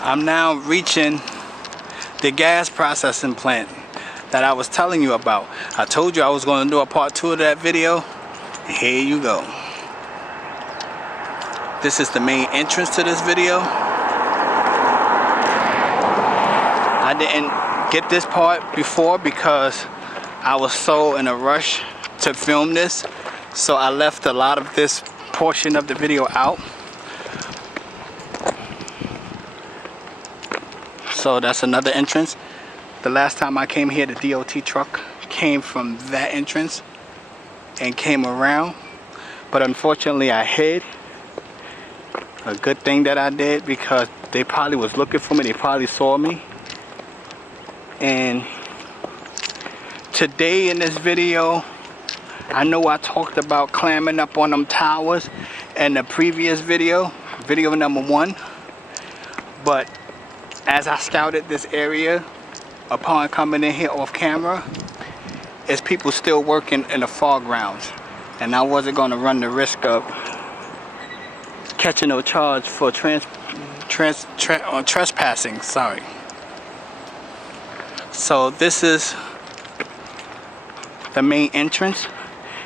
I'm now reaching the gas processing plant that I was telling you about. I told you I was going to do a part 2 of that video. And here you go. This is the main entrance to this video. I didn't get this part before because I was so in a rush to film this, so I left a lot of this portion of the video out. So that's another entrance. The last time I came here, the DOT truck came from that entrance and came around, but unfortunately I hid. A good thing that I did, because they probably was looking for me. They probably saw me. And today in this video, I know I talked about climbing up on them towers in the previous video number 1, but as I scouted this area upon coming in here off camera, is people still working in the foregrounds, and I wasn't going to run the risk of catching no charge for trespassing. Sorry. So this is the main entrance.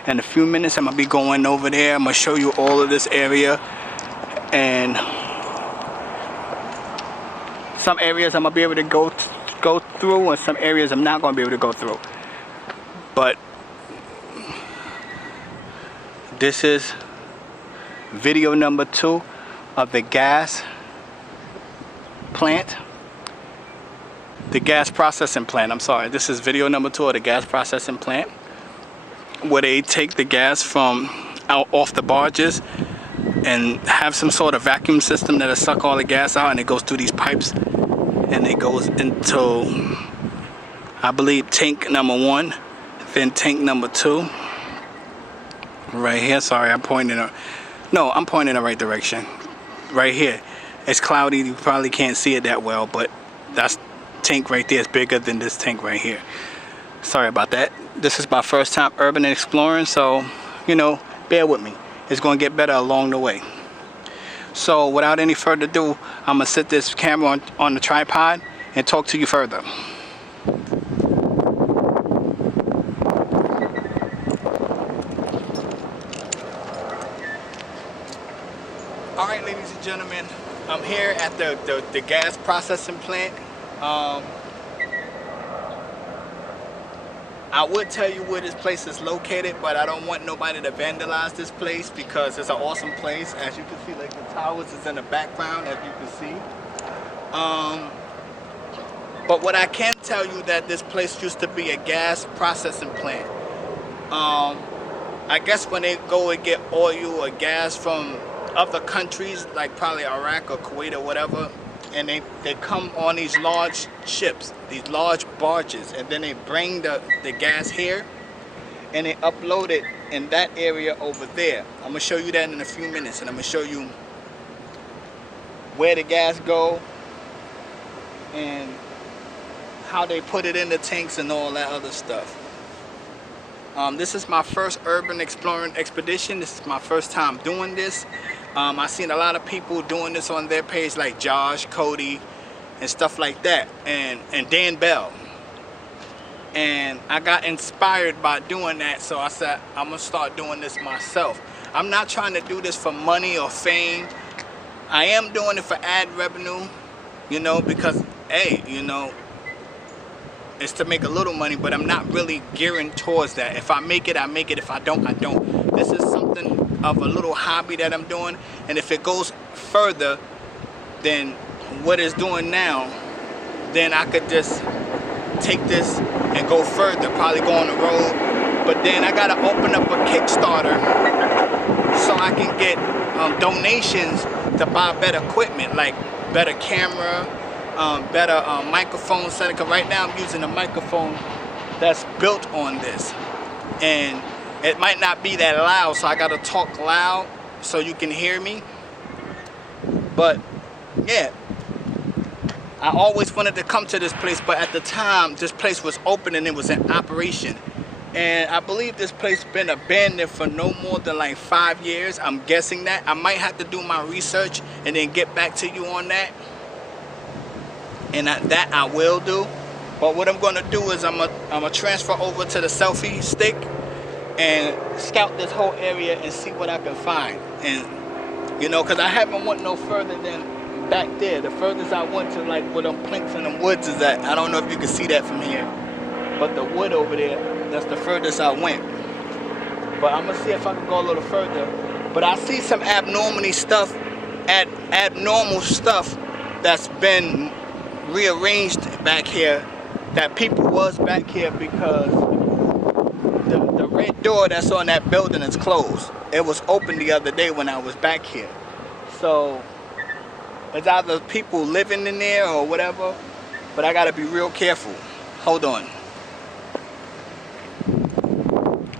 In a few minutes I'm gonna be going over there. I'm gonna show you all of this area, and some areas I'm gonna be able to go through, and some areas I'm not gonna be able to go through. But this is video number 2 of the gas plant. The gas processing plant, I'm sorry. This is video number 2 of the gas processing plant, where they take the gas from out off the barges and have some sort of vacuum system that'll suck all the gas out, and it goes through these pipes and it goes into, I believe, tank number 1, then tank number 2. Right here, sorry, I'm pointing in the right direction. Right here. It's cloudy, you probably can't see it that well, but that's tank right there is bigger than this tank right here. Sorry about that. This is my first time urban exploring, so you know, bear with me. It's going to get better along the way. So without any further ado, I'm gonna set this camera on the tripod and talk to you further. All right, ladies and gentlemen, I'm here at the gas processing plant. I would tell you where this place is located, but I don't want nobody to vandalize this place because it's an awesome place. As you can see, like the towers is in the background, as you can see. But what I can tell you, that this place used to be a gas processing plant. I guess when they go and get oil or gas from other countries, like probably Iraq or Kuwait or whatever, and they come on these large ships, these large barges, and then they bring the gas here and they upload it in that area over there. I'm gonna show you that in a few minutes, and I'm gonna show you where the gas go and how they put it in the tanks and all that other stuff. This is my first urban exploring expedition. This is my first time doing this. I've seen a lot of people doing this on their page, like Josh, Cody, and stuff like that, and Dan Bell. And I got inspired by doing that, so I said I'm gonna start doing this myself. I'm not trying to do this for money or fame. I am doing it for ad revenue, you know, because hey, you know, it's to make a little money, but I'm not really gearing towards that. If I make it, I make it. If I don't, I don't. This is something of a little hobby that I'm doing, and if it goes further than what it's doing now, then I could just take this and go further, probably go on the road. But then I gotta open up a Kickstarter so I can get donations to buy better equipment, like better camera, better microphone setting. Cause right now I'm using a microphone that's built on this, and it might not be that loud, so I gotta talk loud so you can hear me. But yeah, I always wanted to come to this place, but at the time this place was open and it was in operation. And I believe this place been abandoned for no more than like 5 years. I'm guessing that. I might have to do my research and then get back to you on that. and that I will do. But what I'm gonna do is I'm gonna transfer over to the selfie stick and scout this whole area and see what I can find. And you know, because I haven't went no further than back there. The furthest I went to, like where them planks and them woods is at. I don't know if you can see that from here, but the wood over there, that's the furthest I went. But I'm gonna see if I can go a little further. But I see some abnormal stuff that's been rearranged back here, that people was back here because the red door that's on that building is closed. It was open the other day when I was back here. So it's either people living in there or whatever, but I gotta be real careful. Hold on.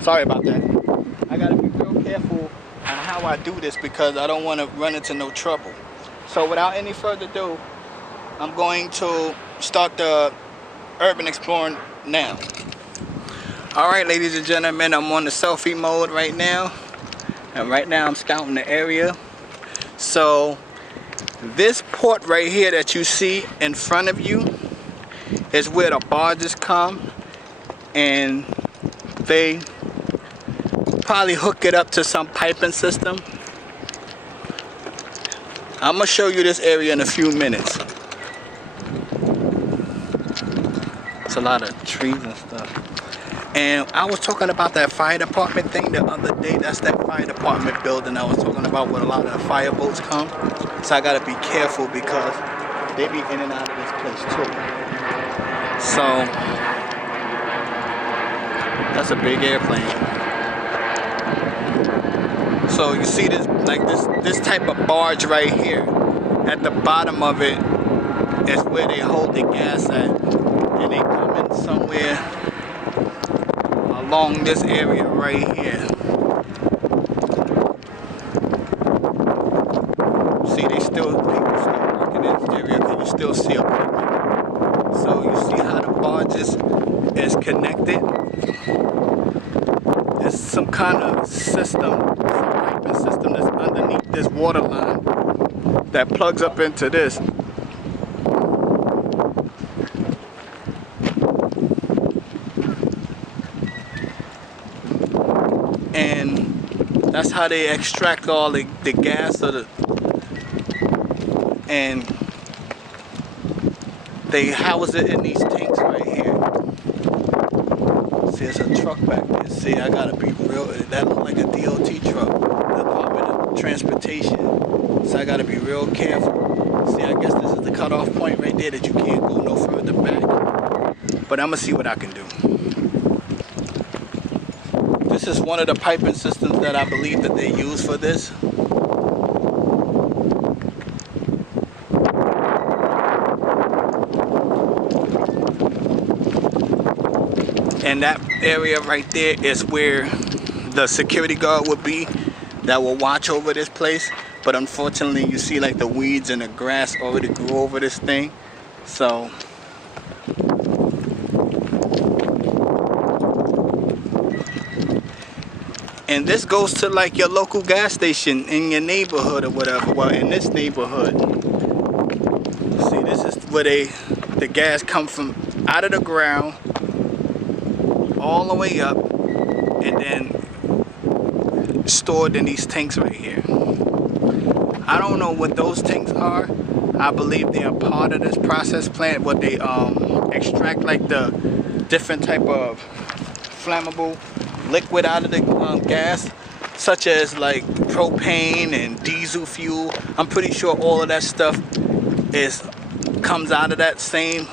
Sorry about that. I gotta be real careful on how I do this because I don't want to run into no trouble. So without any further ado, I'm going to start the urban exploring now. Alright, ladies and gentlemen, I'm on the selfie mode right now. And right now I'm scouting the area. So this port right here that you see in front of you is where the barges come, and they probably hook it up to some piping system. I'm gonna show you this area in a few minutes. It's a lot of trees and stuff. And I was talking about that fire department thing the other day. That's that fire department building I was talking about where a lot of the fire boats come. So I gotta be careful because they be in and out of this place too. So that's a big airplane. So you see this, like this type of barge right here. At the bottom of it is where they hold the gas at, and they come in somewhere along this area right here. See, people still working in this area. Can you still see equipment? So you see how the barges is connected. It's some kind of system, piping system that's underneath this water line that plugs up into this. And that's how they extract all the gas of and they house it in these tanks right here. See, there's a truck back there. See, I gotta be real. That look like a DOT truck, Department of Transportation. So I gotta be real careful. See, I guess this is the cutoff point right there that you can't go no further back. But I'm gonna see what I can do. This is one of the piping systems that I believe that they use for this. And that area right there is where the security guard would be that will watch over this place. But unfortunately, you see like the weeds and the grass already grew over this thing. So and this goes to like your local gas station in your neighborhood or whatever. Well, in this neighborhood, see, this is where the gas come from out of the ground all the way up and then stored in these tanks right here. I don't know what those tanks are. I believe they are part of this process plant, what they extract like the different type of flammable liquid out of the gas, such as like propane and diesel fuel. I'm pretty sure all of that stuff comes out of that same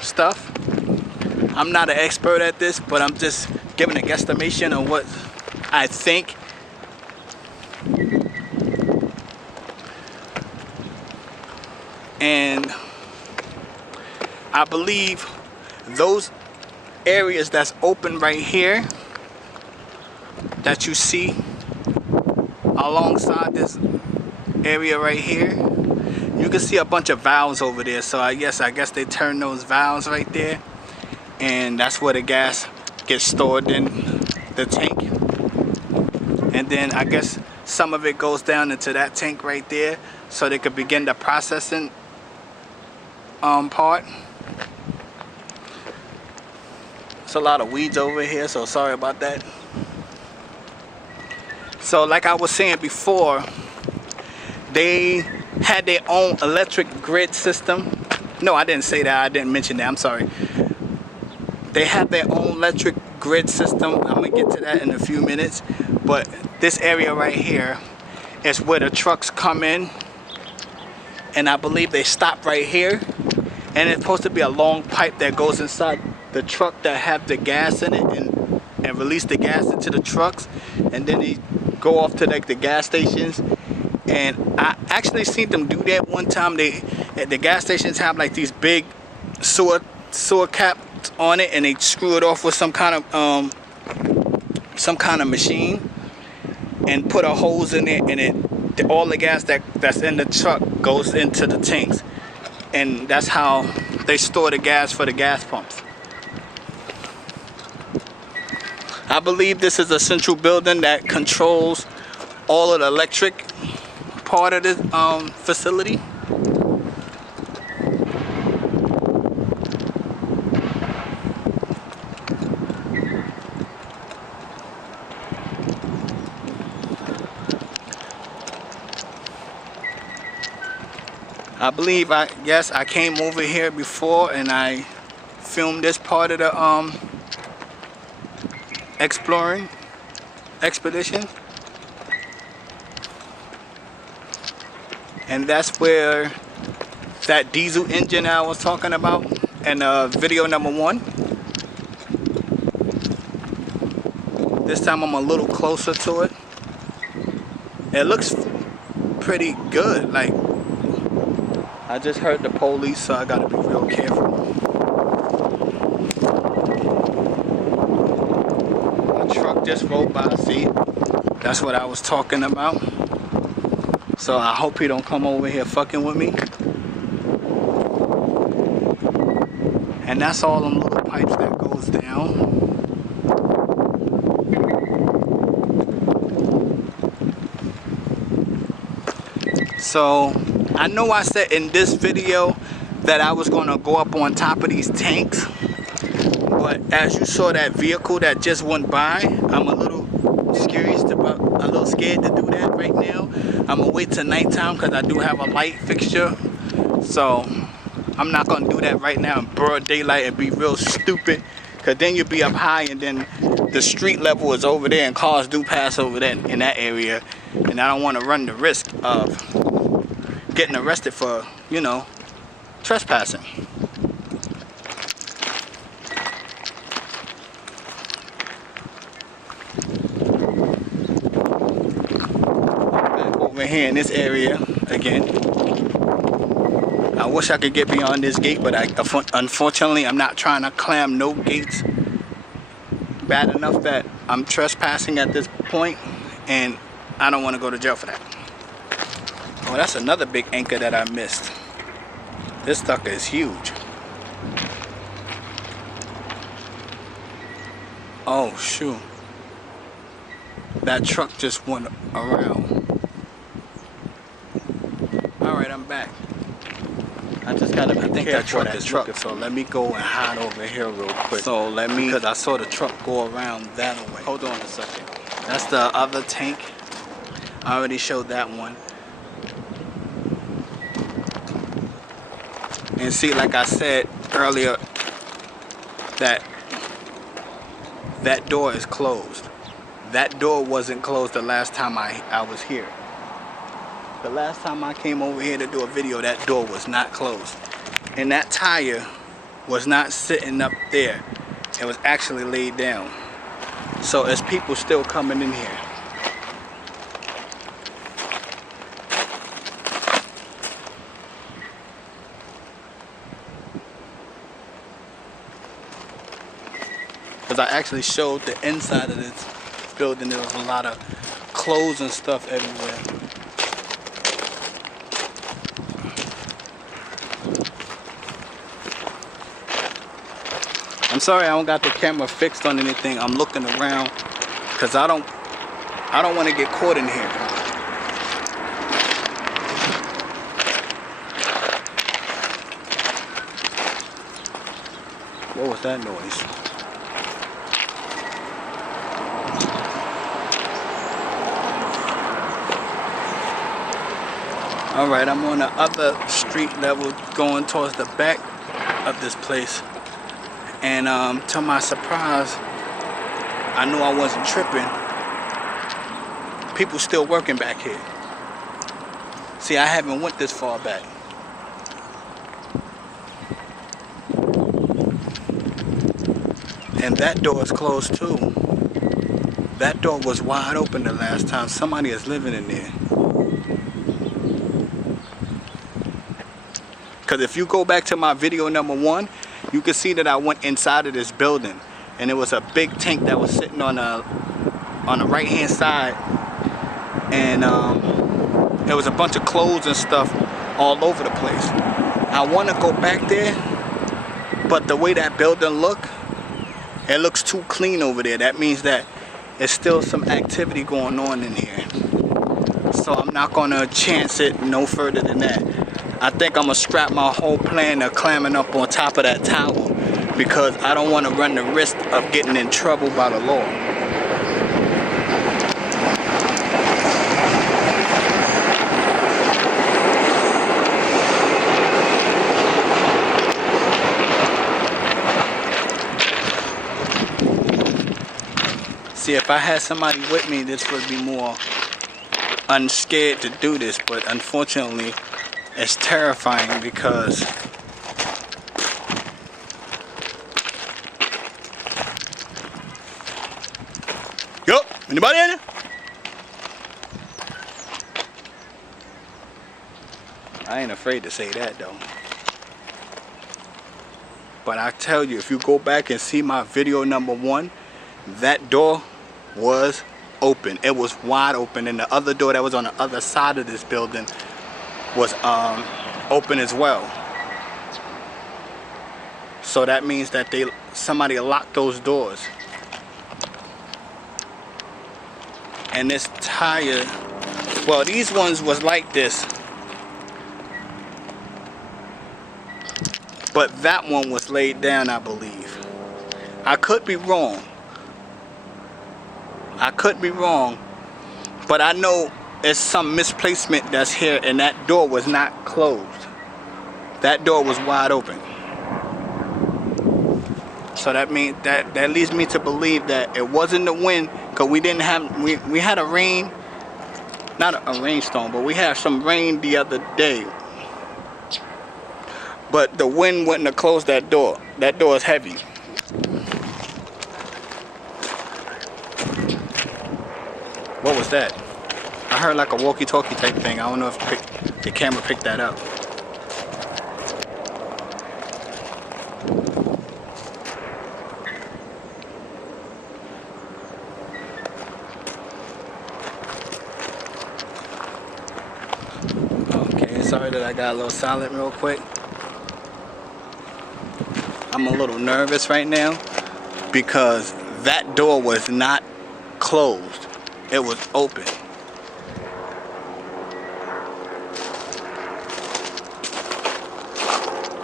stuff. I'm not an expert at this, but I'm just giving a guesstimation on what I think. And I believe those areas that's open right here that you see alongside this area right here, you can see a bunch of valves over there. So I guess they turn those valves right there, and that's where the gas gets stored in the tank. And then I guess some of it goes down into that tank right there so they could begin the processing part. It's a lot of weeds over here, so sorry about that. So like I was saying before, they had their own electric grid system. No, I didn't say that. I didn't mention that. I'm sorry. They have their own electric grid system. I'm gonna get to that in a few minutes. But this area right here is where the trucks come in, and I believe they stop right here. And it's supposed to be a long pipe that goes inside the truck that have the gas in it, and release the gas into the trucks, and then they go off to like the gas stations. And I actually seen them do that one time. The gas stations have like these big sewer caps on it, and they screw it off with some kind of machine and put a hose in it, and all the gas that's in the truck goes into the tanks, and that's how they store the gas for the gas pumps. I believe this is a central building that controls all of the electric part of this facility. I believe, yes, I came over here before and I filmed this part of the exploring expedition. And that's where that diesel engine I was talking about in video number 1. This time I'm a little closer to it. It looks pretty good. Like, I just heard the police, so I gotta be real careful. A truck just rolled by. See, that's what I was talking about. So I hope he don't come over here fucking with me. And that's all them little pipes that goes down. So I know I said in this video that I was gonna go up on top of these tanks, but as you saw that vehicle that just went by, I'm a little scared to do that right now. I'm gonna wait till nighttime because I do have a light fixture, so I'm not gonna do that right now in broad daylight and be real stupid, because then you'll be up high and then the street level is over there and cars do pass over there in that area, and I don't want to run the risk of getting arrested for, you know, trespassing. Over here in this area again. I wish I could get beyond this gate, but unfortunately I'm not trying to clam no gates bad enough that I'm trespassing at this point, and I don't want to go to jail for that. Oh, that's another big anchor that I missed. This sucker is huge. Oh shoot, that truck just went around. Alright, I'm back. I just gotta be careful. That truck is truck, so let me go and hide over here real quick. So because I saw the truck go around that way. Hold on a second. That's the other tank. I already showed that one. And see, like I said earlier, that door is closed. That door wasn't closed the last time I was here. The last time I came over here to do a video, that door was not closed. And that tire was not sitting up there. It was actually laid down. So there's people still coming in here. Because I actually showed the inside of this building. There was a lot of clothes and stuff everywhere. I'm sorry I don't got the camera fixed on anything. I'm looking around because I don't want to get caught in here. What was that noise? Alright, I'm on the other street level going towards the back of this place. And to my surprise, I knew I wasn't tripping. People still working back here. See, I haven't went this far back. And that door is closed too. That door was wide open the last time. Somebody is living in there. Because if you go back to my video number 1, you can see that I went inside of this building. And it was a big tank that was sitting on the right hand side. And there was a bunch of clothes and stuff all over the place. I want to go back there, but the way that building look, it looks too clean over there. That means that there's still some activity going on in here. So I'm not gonna chance it no further than that. I think I'm gonna scrap my whole plan of climbing up on top of that tower because I don't want to run the risk of getting in trouble by the law. See, if I had somebody with me, this would be more unscared to do this, but unfortunately, it's terrifying because yo, anybody in there? I ain't afraid to say that though. But I tell you, if you go back and see my video number 1, that door was open. It was wide open, and the other door that was on the other side of this building was open as well. So that means that somebody locked those doors. And this tire, well, these ones was like this, but that one was laid down, I believe. I could be wrong. I could be wrong, but I know there's some misplacement that's here, and that door was not closed. That door was wide open. So that means that leads me to believe that it wasn't the wind, because we didn't have, we had a rain, not a rainstorm, but we had some rain the other day. But the wind wouldn't have closed that door. That door is heavy. What was that? I heard like a walkie-talkie type thing. I don't know if the camera picked that up. Okay, sorry that I got a little silent real quick. I'm a little nervous right now because that door was not closed. It was open.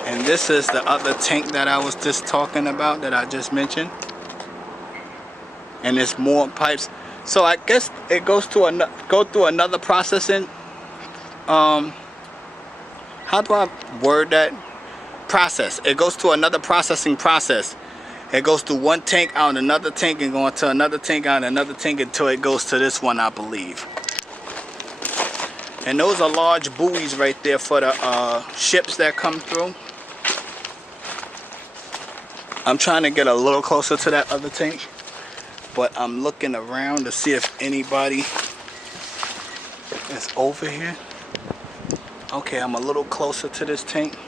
And this is the other tank that I was just talking about, that I just mentioned. And there's more pipes. So I guess it goes to go through another processing. How do I word that? Process. It goes to another processing process. It goes through one tank, out another tank, and going to another tank, out another tank, until it goes to this one, I believe. And those are large buoys right there for the ships that come through. I'm trying to get a little closer to that other tank, but I'm looking around to see if anybody is over here. Okay, I'm a little closer to this tank.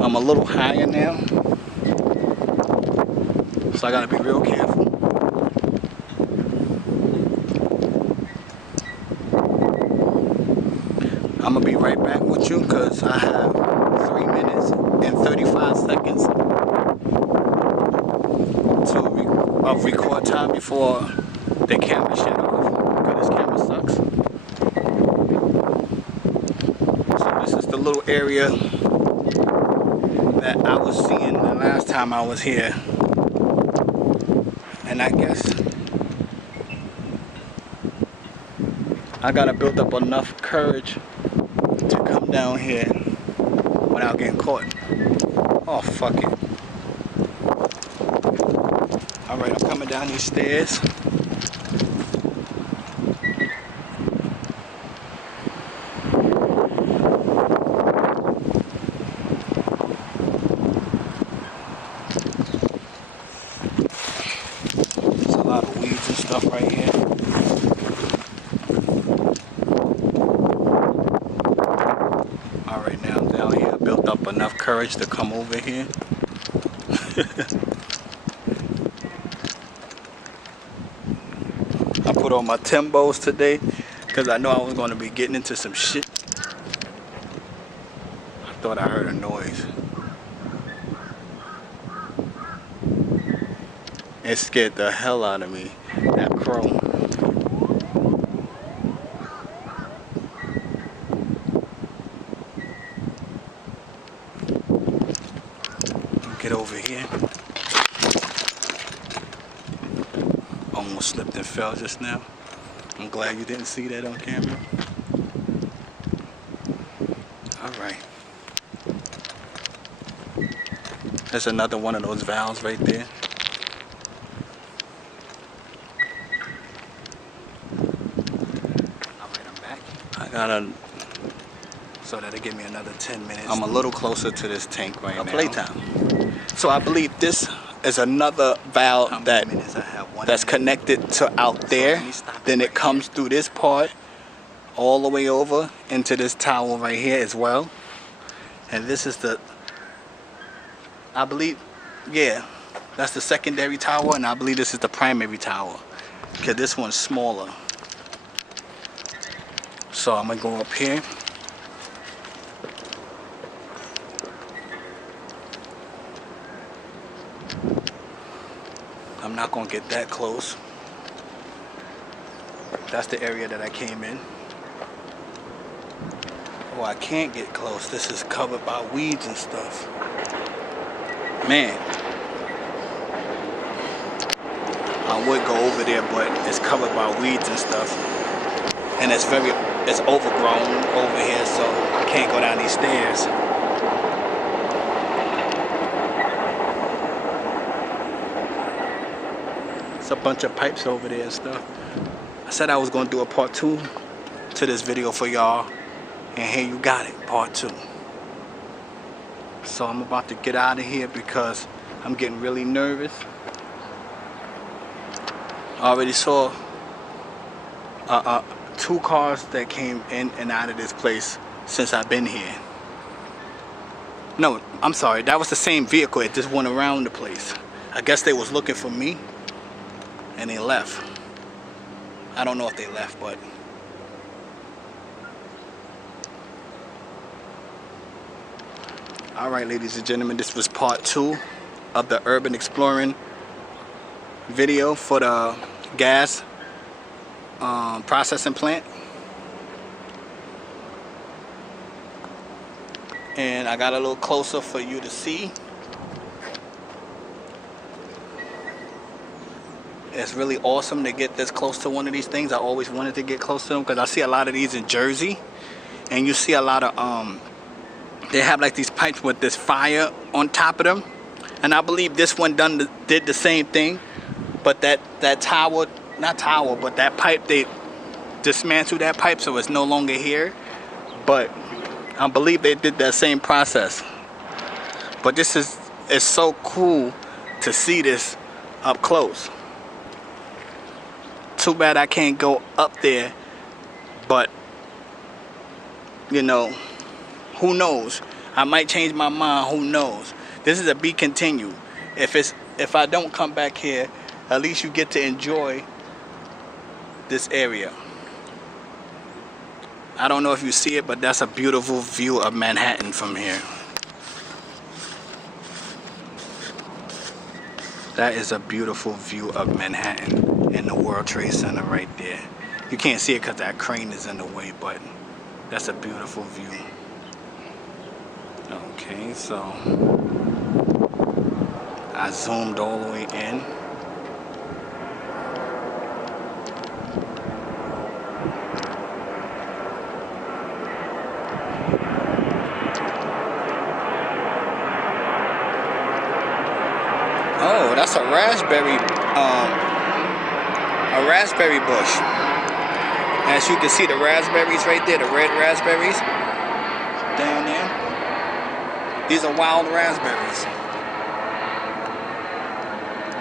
I'm a little higher now, so I gotta be real careful. I'm gonna be right back with you because I have 3 minutes and 35 seconds of record time before the camera shut off, because this camera sucks. So this is the little area that I was seeing the last time I was here. And I guess I gotta build up enough courage to come down here without getting caught. Oh, fuck it. Alright, I'm coming down these stairs. There's a lot of weeds and stuff right here. Alright, now I'm down here. I built up enough courage to come over here. I put on my Timbos today because I know I was going to be getting into some shit. I thought I heard a noise. It scared the hell out of me, that crow. Get over here. Almost slipped and fell just now. I'm glad you didn't see that on camera. Alright. There's another one of those valves right there. Alright, I'm back. I gotta, so that'll give me another 10 minutes. I'm a little closer to this tank right now. Playtime. So I believe this is another valve that's connected to out there. Then it comes through this part all the way over into this tower right here as well. And this is the, I believe, yeah, that's the secondary tower, and I believe this is the primary tower because this one's smaller. So I'm gonna go up here. I'm not gonna get that close. That's the area that I came in. Oh, I can't get close. This is covered by weeds and stuff. Man. I would go over there, but it's covered by weeds and stuff. And it's overgrown over here, so I can't go down these stairs. A bunch of pipes over there and stuff. I said I was going to do a part 2 to this video for y'all, and here you got it, part 2. So I'm about to get out of here because I'm getting really nervous. I already saw 2 cars that came in and out of this place since I've been here. No, I'm sorry, that was the same vehicle. It just went around the place. I guess they was looking for me and they left. I don't know if they left, but alright, ladies and gentlemen, this was part 2 of the urban exploring video for the gas processing plant. And I got a little closer for you to see. It's really awesome to get this close to one of these things. I always wanted to get close to them because I see a lot of these in Jersey, and you see a lot of they have like these pipes with this fire on top of them, and I believe this one did the same thing, but that tower, not tower, but that pipe, they dismantled that pipe so it's no longer here. But I believe they did that same process. But this is, it's so cool to see this up close. Too bad I can't go up there, but you know, who knows? I might change my mind, who knows? This is a be continued. If I don't come back here, at least you get to enjoy this area. I don't know if you see it, but that's a beautiful view of Manhattan from here. That is a beautiful view of Manhattan and the World Trade Center right there. You can't see it because that crane is in the way, but that's a beautiful view. Okay, so I zoomed all the way in. Oh, that's a raspberry bush. As you can see, the raspberries right there, the red raspberries down there. These are wild raspberries.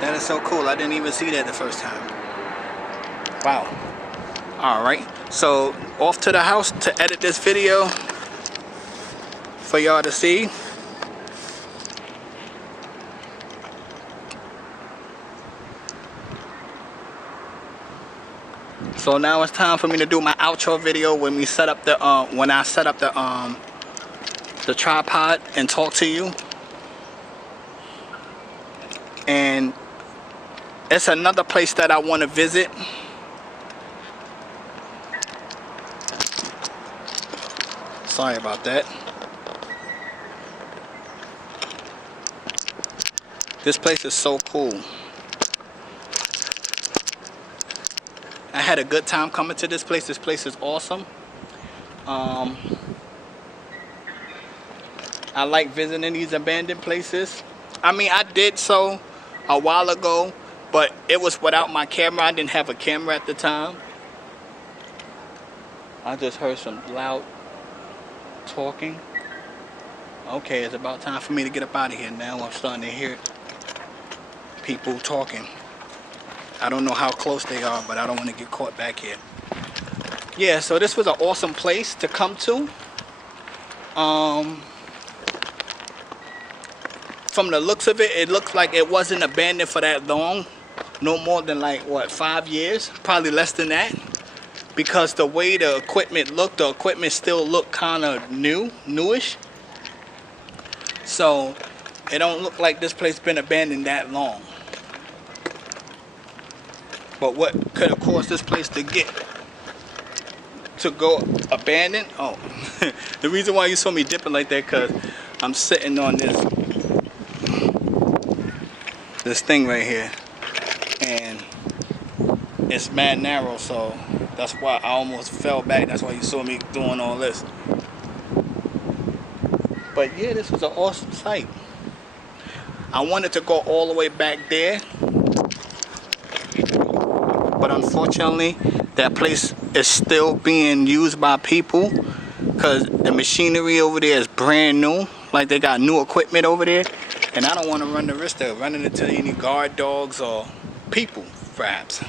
That is so cool. I didn't even see that the first time. Wow. Alright, so off to the house to edit this video for y'all to see. So now it's time for me to do my outro video when we set up the when I set up the tripod and talk to you. And it's another place that I want to visit. Sorry about that. This place is so cool. I had a good time coming to this place. This place is awesome. I like visiting these abandoned places. I mean, I did so a while ago, but it was without my camera. I didn't have a camera at the time. I just heard some loud talking. Okay, it's about time for me to get up out of here now. I'm starting to hear people talking. I don't know how close they are, but I don't want to get caught back here. Yeah, so this was an awesome place to come to. From the looks of it, it looks like it wasn't abandoned for that long. No more than like, what, 5 years? Probably less than that. Because the way the equipment looked, the equipment still looked kind of newish. So, it don't look like this place been abandoned that long. But what could have caused this place to go abandoned? Oh, the reason why you saw me dipping like that, because I'm sitting on this thing right here, and it's mad narrow, so that's why I almost fell back. That's why you saw me doing all this. But yeah, this was an awesome sight. I wanted to go all the way back there, but unfortunately that place is still being used by people because the machinery over there is brand new. Like, they got new equipment over there, and I don't want to run the risk of running into any guard dogs or people, perhaps.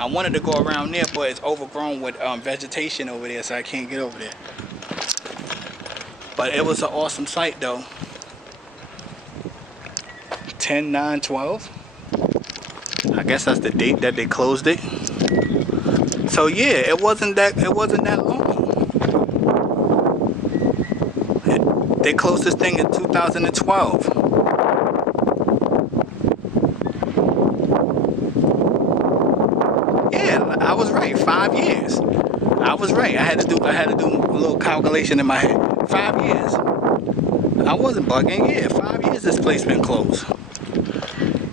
I wanted to go around there, but it's overgrown with vegetation over there, so I can't get over there. But it was an awesome sight though. 10/9/12. I guess that's the date that they closed it. So yeah, it wasn't that long. They closed this thing in 2012. Yeah, I was right. 5 years. I was right. I had to do a little calculation in my head. 5 years. I wasn't bugging. Yeah, 5 years this place been closed.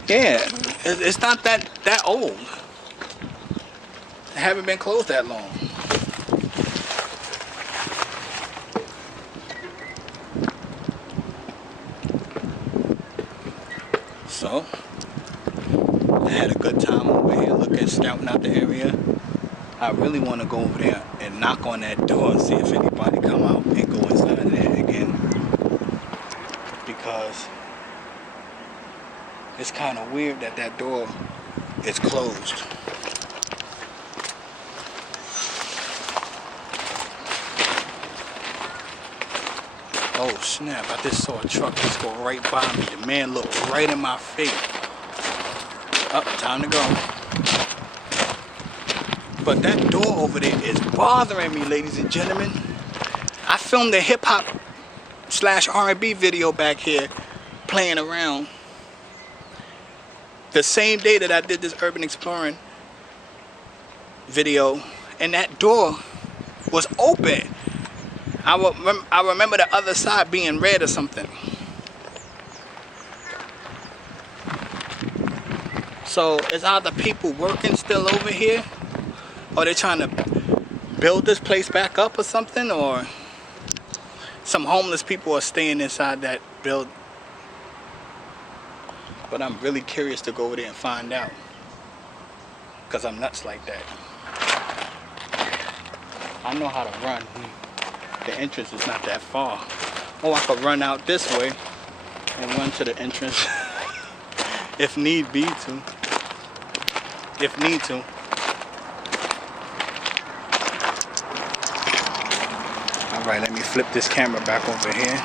Yeah, it's not that old. It haven't been closed that long. So, I had a good time over here looking, scouting out the area. I really want to go over there and knock on that door and see if anybody come out and go inside of there again. Because it's kind of weird that that door is closed. Oh snap, I just saw a truck just go right by me. The man looked right in my face. Up, time to go. But that door over there is bothering me, ladies and gentlemen. I filmed a hip-hop / R&B video back here, playing around. The same day that I did this urban exploring video, and that door was open. I remember the other side being red or something. So it's either people working still over here, or they're trying to build this place back up or something, or some homeless people are staying inside that building. But I'm really curious to go over there and find out, because I'm nuts like that. I know how to run. The entrance is not that far. Oh, I could run out this way and run to the entrance if need be to. If need to. Alright, let me flip this camera back over here,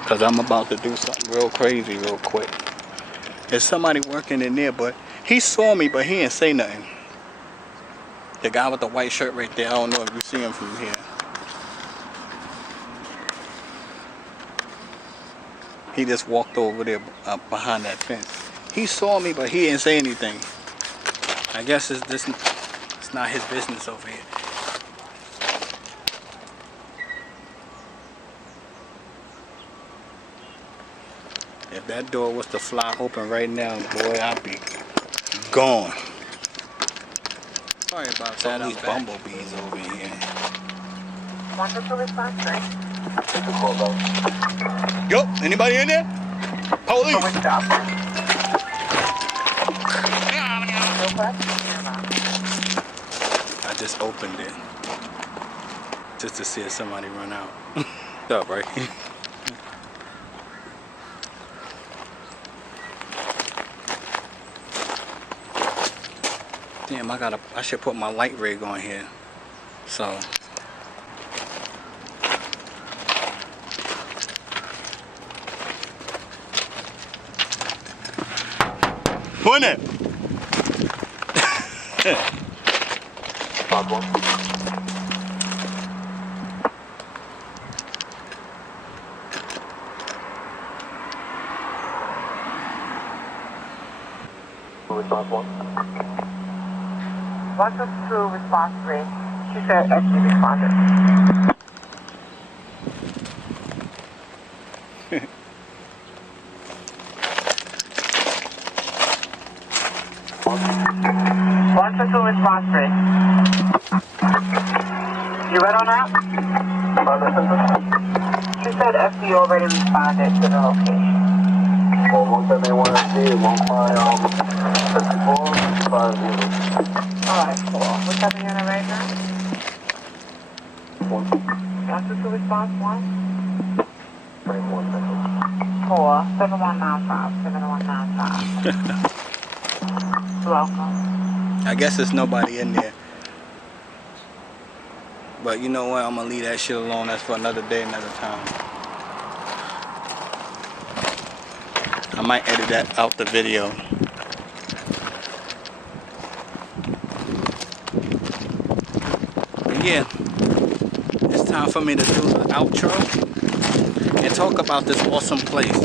because I'm about to do something real crazy real quick. There's somebody working in there, but he saw me, but he didn't say nothing. The guy with the white shirt right there, I don't know if you see him from here. He just walked over there behind that fence. He saw me, but he didn't say anything. I guess it's not his business over here. If that door was to fly open right now, boy, I'd be gone. Sorry about that. All these bumblebees over here. Yo, anybody in there? Police! I just opened it just to see if somebody run out. What's up, right? Damn, I should put my light rig on here. So Point it. Response 1. 122, response 3. She said SG responded. One to two, response 3. You read on that? She said FD already responded to the location. Well, 171 FD, 15450. Alright, cool. What's up in your right now? 122, response 1. 21 seconds. 4, 7195, 7195. Welcome. I guess there's nobody in there. But you know what? I'm gonna leave that shit alone. That's for another day, another time. I might edit that out the video. But yeah, it's time for me to do the outro and talk about this awesome place.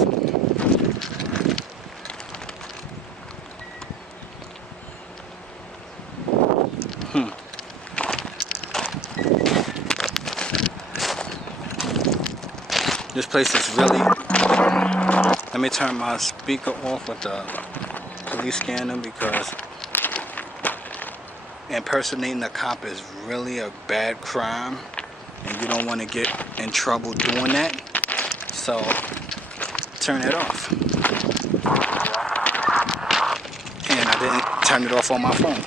This place is really, let me turn my speaker off with the police scanner, because impersonating a cop is really a bad crime and you don't want to get in trouble doing that. So turn it off. And I didn't turn it off on my phone.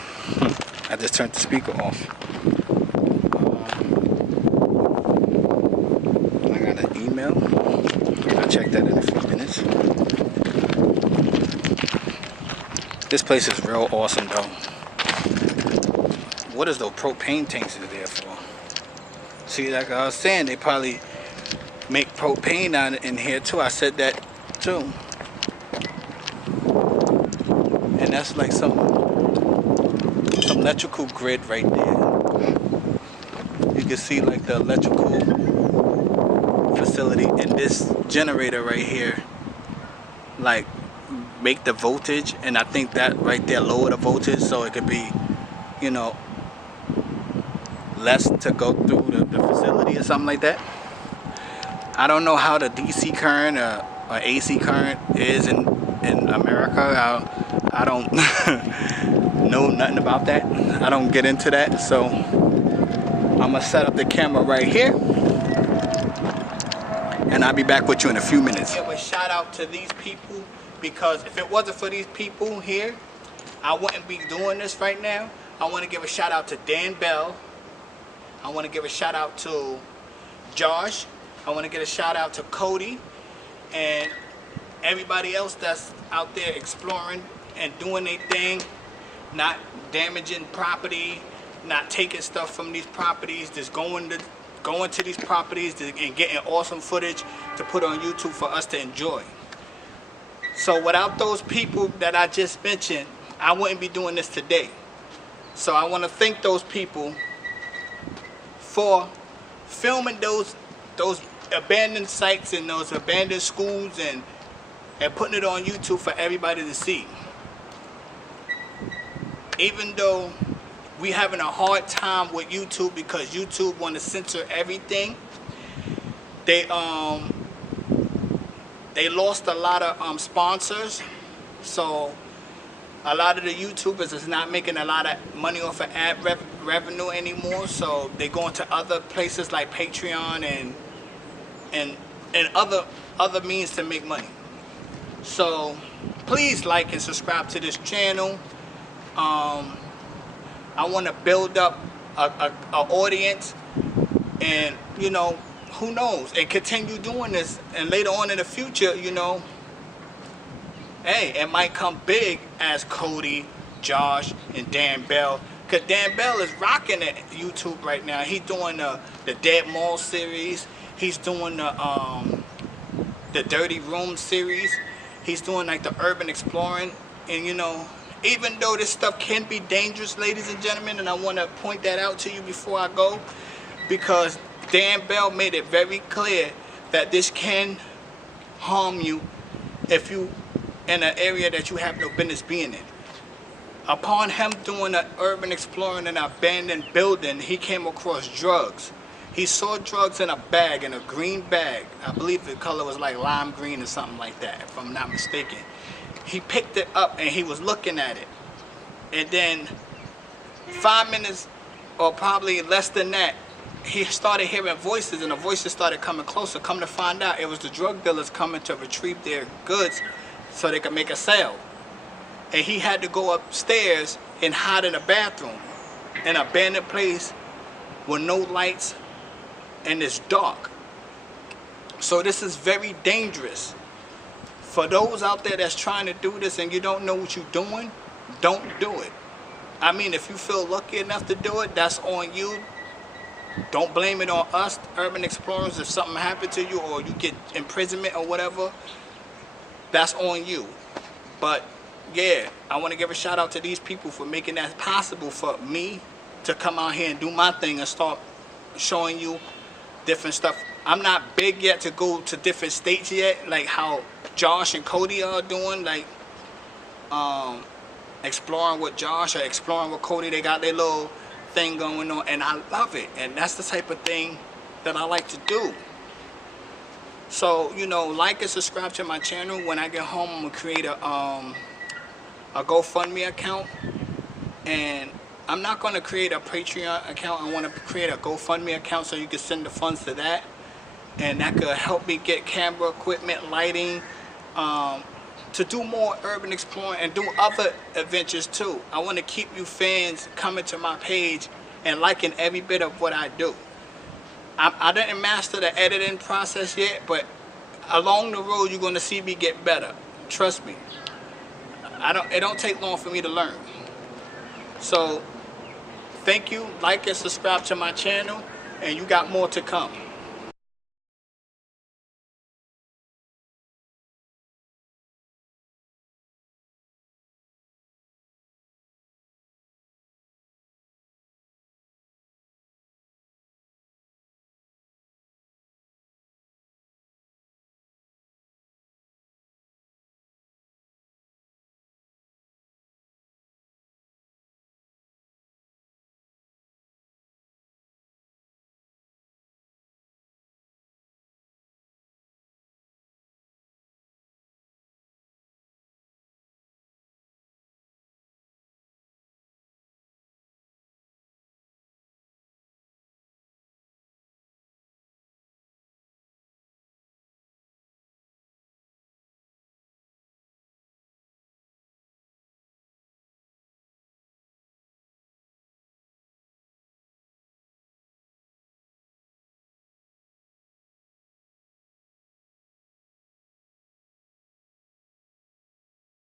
I just turned the speaker off. I'll check that in a few minutes. This place is real awesome though. What is those propane tanks is there for? See, like I was saying, they probably make propane down in here too. I said that too. And that's like some electrical grid right there. You can see like the electrical facility, and this generator right here like make the voltage, and I think that right there lower the voltage so it could be, you know, less to go through the facility or something like that. I don't know how the DC current or AC current is in America. I don't know nothing about that. I don't get into that. So I'm gonna set up the camera right here, and I'll be back with you in a few minutes. Give a shout out to these people, because if it wasn't for these people here, I wouldn't be doing this right now. I want to give a shout out to Dan Bell. I want to give a shout out to Josh. I want to give a shout out to Cody and everybody else that's out there exploring and doing their thing, not damaging property, not taking stuff from these properties, just going to these properties and getting awesome footage to put on YouTube for us to enjoy. So without those people that I just mentioned, I wouldn't be doing this today. So I want to thank those people for filming those abandoned sites and those abandoned schools and putting it on YouTube for everybody to see. Even though we having a hard time with YouTube because YouTube want to censor everything, they lost a lot of sponsors, so a lot of the YouTubers is not making a lot of money off of ad revenue anymore, so they go into other places like Patreon and other means to make money. So please like and subscribe to this channel. I want to build up a audience, and you know, who knows, and continue doing this, and later on in the future, you know, hey, it might come big as Cody, Josh, and Dan Bell. Because Dan Bell is rocking at YouTube right now. He's doing the Dead Mall series. He's doing the Dirty Room series. He's doing like the urban exploring. And you know, even though this stuff can be dangerous, ladies and gentlemen, and I want to point that out to you before I go, because Dan Bell made it very clear that this can harm you if you in an area that you have no business being in. Upon him doing an urban exploring in an abandoned building, he came across drugs. He saw drugs in a bag, in a green bag. I believe the color was like lime green or something like that, if I'm not mistaken. He picked it up and he was looking at it. And then 5 minutes or probably less than that, he started hearing voices, and the voices started coming closer. Come to find out, it was the drug dealers coming to retrieve their goods so they could make a sale. And he had to go upstairs and hide in a bathroom, in an abandoned place with no lights, and it's dark. So this is very dangerous. For those out there that's trying to do this and you don't know what you're doing, don't do it. I mean, if you feel lucky enough to do it, that's on you. Don't blame it on us, urban explorers. If something happened to you or you get imprisonment or whatever, that's on you. But yeah, I want to give a shout out to these people for making that possible for me to come out here and do my thing and start showing you different stuff. I'm not big yet to go to different states yet, like how Josh and Cody are doing, like exploring with Josh or exploring with Cody. They got their little thing going on, and I love it, and that's the type of thing that I like to do. So, you know, like and subscribe to my channel. When I get home, I'm gonna create a GoFundMe account, and I'm not gonna create a Patreon account. I want to create a GoFundMe account so you can send the funds to that, and that could help me get camera equipment, lighting, to do more urban exploring and do other adventures too. I want to keep you fans coming to my page and liking every bit of what I do. I didn't master the editing process yet, but along the road you're going to see me get better. Trust me. It don't take long for me to learn. So thank you, like and subscribe to my channel, and you got more to come.